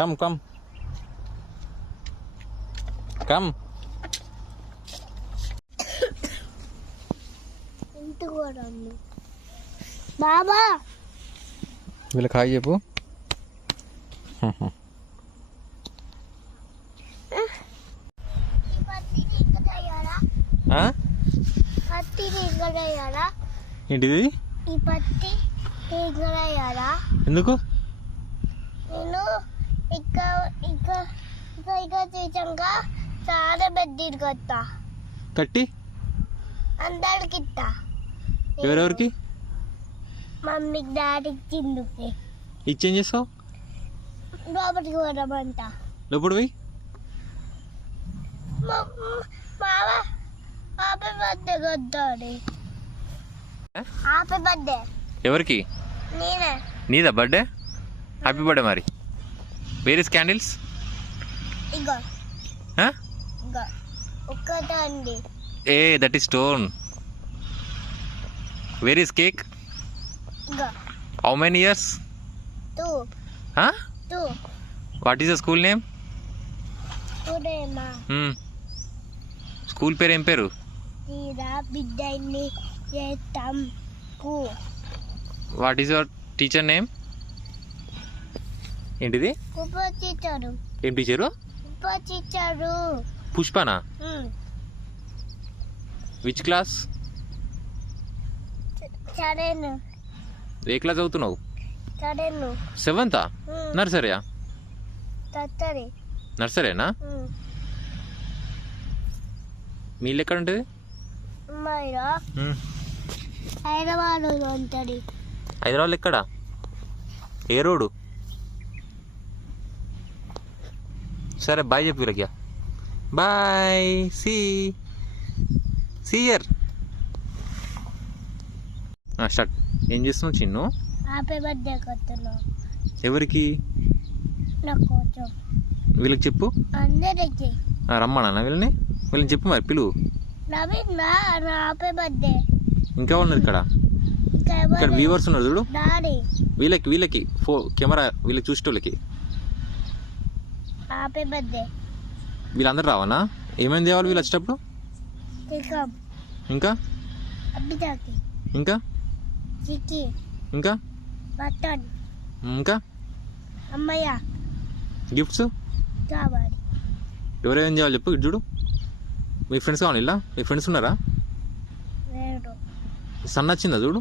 Come come come. బాబా వీళ్ళకి hi చెప్పు. ఏంటిది? ఈ పత్తి ఎందుకు? నేను ఇక్కడ తీసంగా చాలా పెద్ద కొత్తా కట్టి అందరికి ఇస్తా. ఎవరెవరికి? మమ్మీకి డాడీకి చిందుకి ఇచ్చేం చేస్తావు? లోపలికి పోదామంట. లోపడి పోయి మామ హ్యాపీ బర్త్డే కొద్దాడి. Happy birthday. ఎవరికి? నేనే. నీదా బర్త్డే? Happy birthday. మరి వేర్ ఇస్ క్యాండిల్స్? ఇగో ఇగో ఒక్కటండి. ఏ that is stone. Where is cake? ఇగో. How many years? 2. What is the school name? చూడేమా స్కూల్ పేరు ఏం పేరు? తీరా బిడ్డని చేస్తాం. What is your teacher name? ఏంటిది? ఉప టీచరు. ఏం టీచరు? ఉప టీచరు. పుష్పనా? Which class? సరేను. ఏ క్లాస్ చదువుతున్నావు? సరేను. 7th? నర్సరీయా? తత్తరి. నర్సరీనా? మీ ఇల్లు ఎక్కడ ఉంటుంది? అమ్మాయిరా హైదరాబాద్ ఉంటుంది. హైదరాబాద్ ఎక్కడ? ఏ రోడ్డు? సరే బాయ్ చెప్పు వీళ్ళకి. బాయ్. Seer start. ఏం చేస్తున్నావు చిన్ను? హ్యాపీ బర్త్డే కొడుతున్నావు. ఎవరికి? నా కోసం. వీళ్ళకి చెప్పు. అందరికి రమ్మన్నా వీళ్ళని చెప్పు మరి పిలువు. నవీన్ నా హ్యాపీ బర్త్డే. ఇంకా ఉన్నారు ఇక్కడ వ్యూవర్స్ ఉన్నారు చూడు. డాడీ వీళ్ళకి కెమెరా వీళ్ళకి చూసేటోళ్ళకి హ్యాపీ బర్త్డే. వీళ్ళందరూ రావనా? ఏమైంది తేవాలి వీళ్ళు వచ్చేటప్పుడు? ఇంకా అబ్బిదాకి ఇంకా చికి ఇంకా బట్టన్ ఇంకా అమ్మయ్య గిఫ్ట్స్ కావాలి. ఎవరేం చేయాలి చెప్పు. ఇటు చూడు. మీ ఫ్రెండ్స్ కావాలి ఇలా? మీ ఫ్రెండ్స్ ఉన్నారా? లేడు. సన్ వచ్చిందా చూడు.